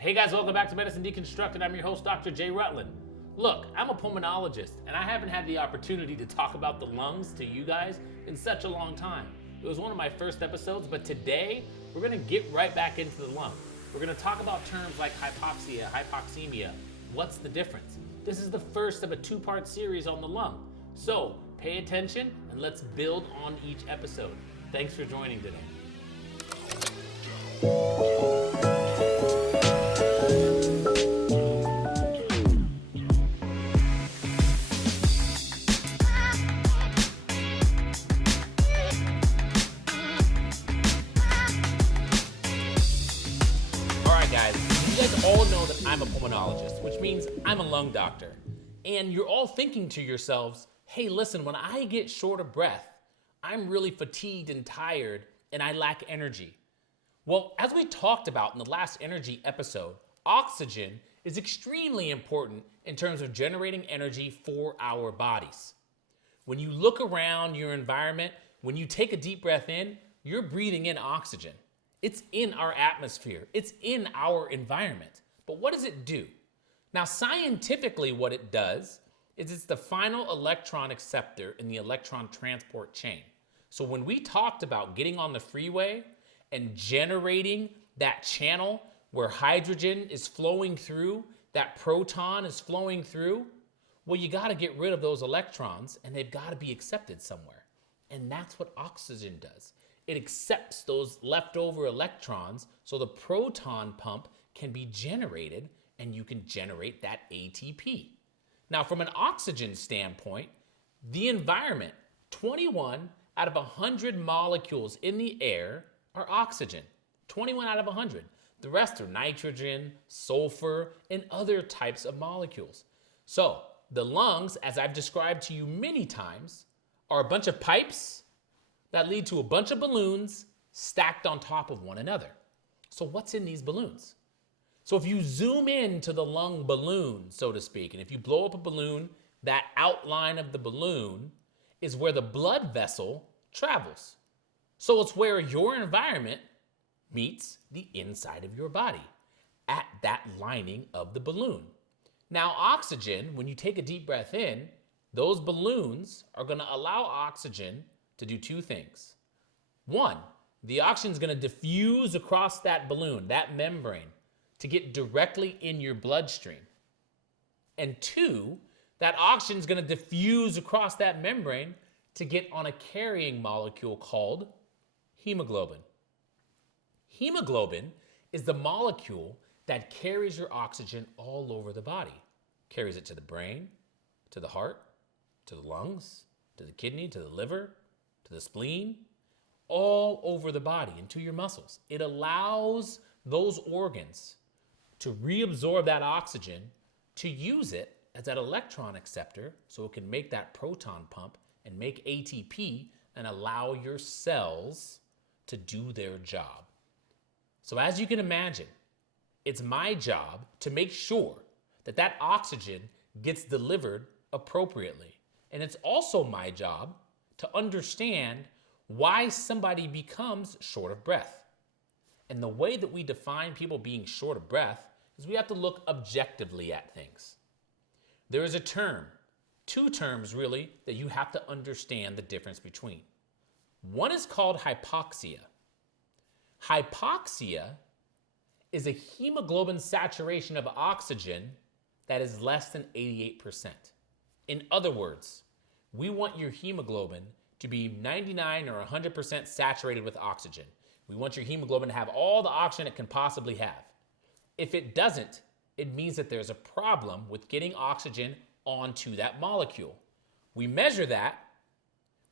Hey guys, welcome back to Medicine Deconstructed. I'm your host, Dr. J. Rutland. Look, I'm a pulmonologist, and I haven't had the opportunity to talk about the lungs to you guys in such a long time. It was one of my first episodes, but today we're gonna get right back into the lung. We're gonna talk about terms like hypoxia, hypoxemia. What's the difference? This is the first of a two-part series on the lung. So pay attention and let's build on each episode. Thanks for joining today. All know that I'm a pulmonologist, which means I'm a lung doctor. And you're all thinking to yourselves, hey, listen, when I get short of breath, I'm really fatigued and tired and I lack energy. Well, as we talked about in the last energy episode, oxygen is extremely important in terms of generating energy for our bodies. When you look around your environment, when you take a deep breath in, you're breathing in oxygen. It's in our atmosphere. It's in our environment. But what does it do? Now, scientifically, what it does is it's the final electron acceptor in the electron transport chain. So when we talked about getting on the freeway and generating that channel where hydrogen is flowing through, that proton is flowing through, well, you got to get rid of those electrons and they've got to be accepted somewhere. And that's what oxygen does. It accepts those leftover electrons so the proton pump can be generated and you can generate that ATP. Now, from an oxygen standpoint, the environment, 21 out of 100 molecules in the air are oxygen. 21 out of 100. The rest are nitrogen, sulfur, and other types of molecules. So the lungs, as I've described to you many times, are a bunch of pipes that lead to a bunch of balloons stacked on top of one another. So what's in these balloons? So if you zoom in to the lung balloon, so to speak, and if you blow up a balloon, that outline of the balloon is where the blood vessel travels. So it's where your environment meets the inside of your body, at that lining of the balloon. Now, oxygen, when you take a deep breath in, those balloons are gonna allow oxygen to do two things. One, the oxygen is going to diffuse across that balloon, that membrane, to get directly in your bloodstream. And two, that oxygen is going to diffuse across that membrane to get on a carrying molecule called hemoglobin. Hemoglobin is the molecule that carries your oxygen all over the body. Carries it to the brain, to the heart, to the lungs, to the kidney, to the liver, to the spleen, all over the body and to your muscles. It allows those organs to reabsorb that oxygen, to use it as that electron acceptor so it can make that proton pump and make ATP and allow your cells to do their job. So as you can imagine, it's my job to make sure that that oxygen gets delivered appropriately. And it's also my job to understand why somebody becomes short of breath. And the way that we define people being short of breath is we have to look objectively at things. There is a term, two terms really, that you have to understand the difference between. One is called hypoxia. Hypoxia is a hemoglobin saturation of oxygen that is less than 88%. In other words, we want your hemoglobin to be 99 or 100% saturated with oxygen. We want your hemoglobin to have all the oxygen it can possibly have. If it doesn't, it means that there's a problem with getting oxygen onto that molecule. We measure that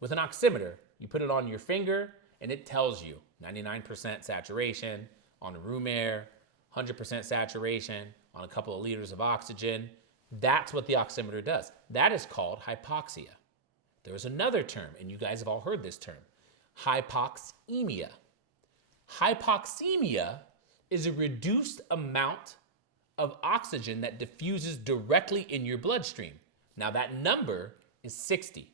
with an oximeter. You put it on your finger and it tells you 99% saturation on room air, 100% saturation on a couple of liters of oxygen. That's what the oximeter does. That is called hypoxia. There's another term, and you guys have all heard this term, hypoxemia. Hypoxemia is a reduced amount of oxygen that diffuses directly in your bloodstream. Now that number is 60.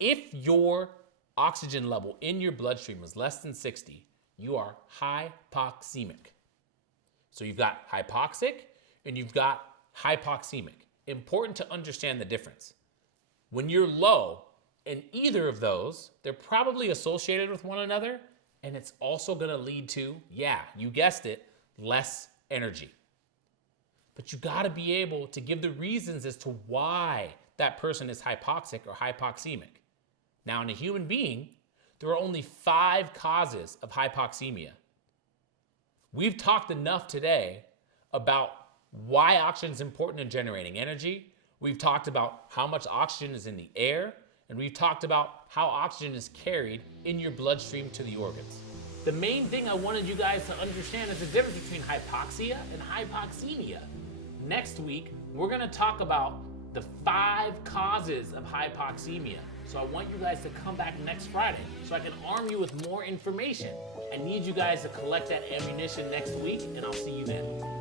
If your oxygen level in your bloodstream is less than 60, you are hypoxemic. So you've got hypoxic and you've got hypoxemic. Important to understand the difference. When you're low in either of those, they're probably associated with one another, and it's also gonna lead to, yeah, you guessed it, less energy. But you gotta be able to give the reasons as to why that person is hypoxic or hypoxemic. Now, in a human being, there are only 5 causes of hypoxemia. We've talked enough today about why oxygen is important in generating energy. We've talked about how much oxygen is in the air, and we've talked about how oxygen is carried in your bloodstream to the organs. The main thing I wanted you guys to understand is the difference between hypoxia and hypoxemia. Next week, we're gonna talk about the 5 causes of hypoxemia. So I want you guys to come back next Friday so I can arm you with more information. I need you guys to collect that ammunition next week, and I'll see you then.